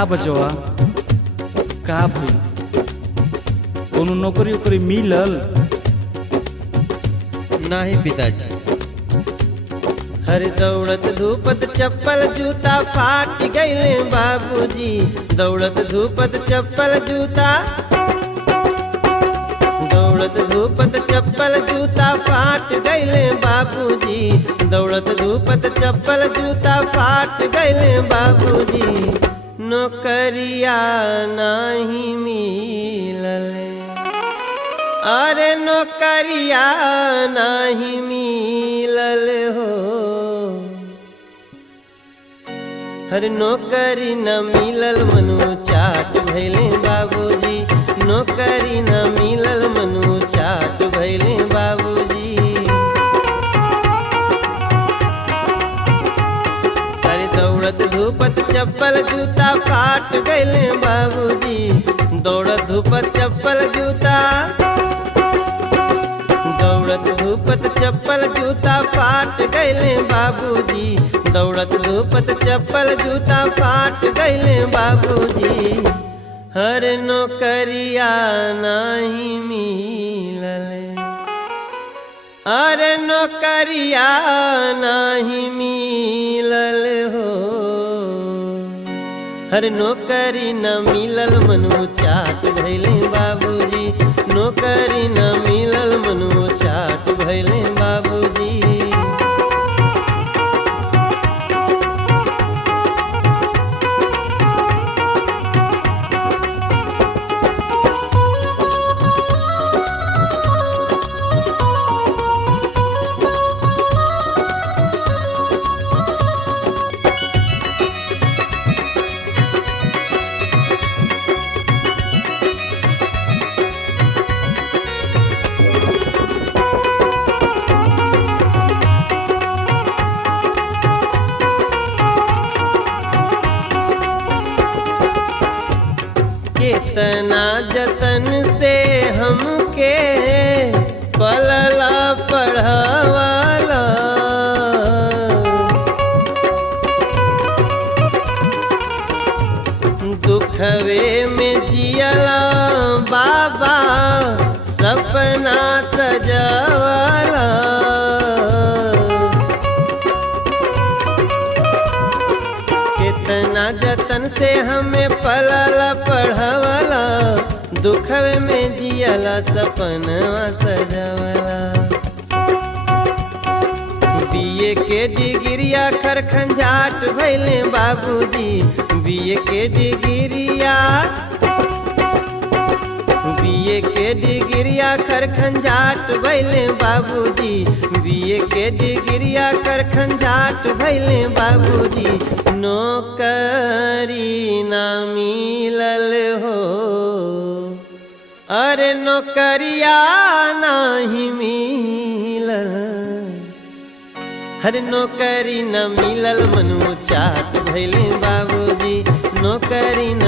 का बचवा का भई कोनो नौकरी उकरी मिलल? नहीं पिताजी। हर दौड़त धूपत चप्पल जूता फाट गईले बाबूजी, दौड़त धूपत चप्पल जूता, दौड़त धूपत चप्पल जूता फाट गईले बाबूजी, दौड़त धूपत चप्पल जूता फाट गईले बाबूजी। नौकरिया नहीं मिलले, अरे नौकरिया नहीं मिलल हो। हर नौकरी न मिलल मनु चाट भैले बाबूजी, नौकरी न मिलल मनु चाट भैले बाबूजी। अरे दौड़त धूपत चप्पल जूता फाट गईले बाबूजी, दौड़त धूपत चप्पल जूता, दौड़त धूपत चप्पल जूता फाट गईले बाबूजी, दौड़त धूपत चप्पल जूता फाट गईले बाबूजी। हर नौकरिया नहीं मिलले, अरे नौकरिया नहीं मिलल हो। हर नौकरी न मिलल मनु चाट भैले बाबूजी, नौकरी न मिलल मनु चाट भैले बाबूजी। कितना जतन से हमके पलला पढ़ावाला, दुखवे में जियला बाबा सपना सजावाला। कितना जतन से हमें पलला पढ़ावाला, दुखवे में जियला सपनवा सजावाला। बीए के डिग्रिया खरखंजाट भैले बाबूजी, बीए के डिग्रिया, बीए के डिग्रिया खरखंजाट भैले बाबूजी, बीए के डिग्रिया खरखंजाट भैले बाबूजी। नौकरी ना मिलल हो, अरे नौकरिया नहीं मिलल। हर नौकरी न मिलल मनु चाट भैले बाबूजी, नौकरी न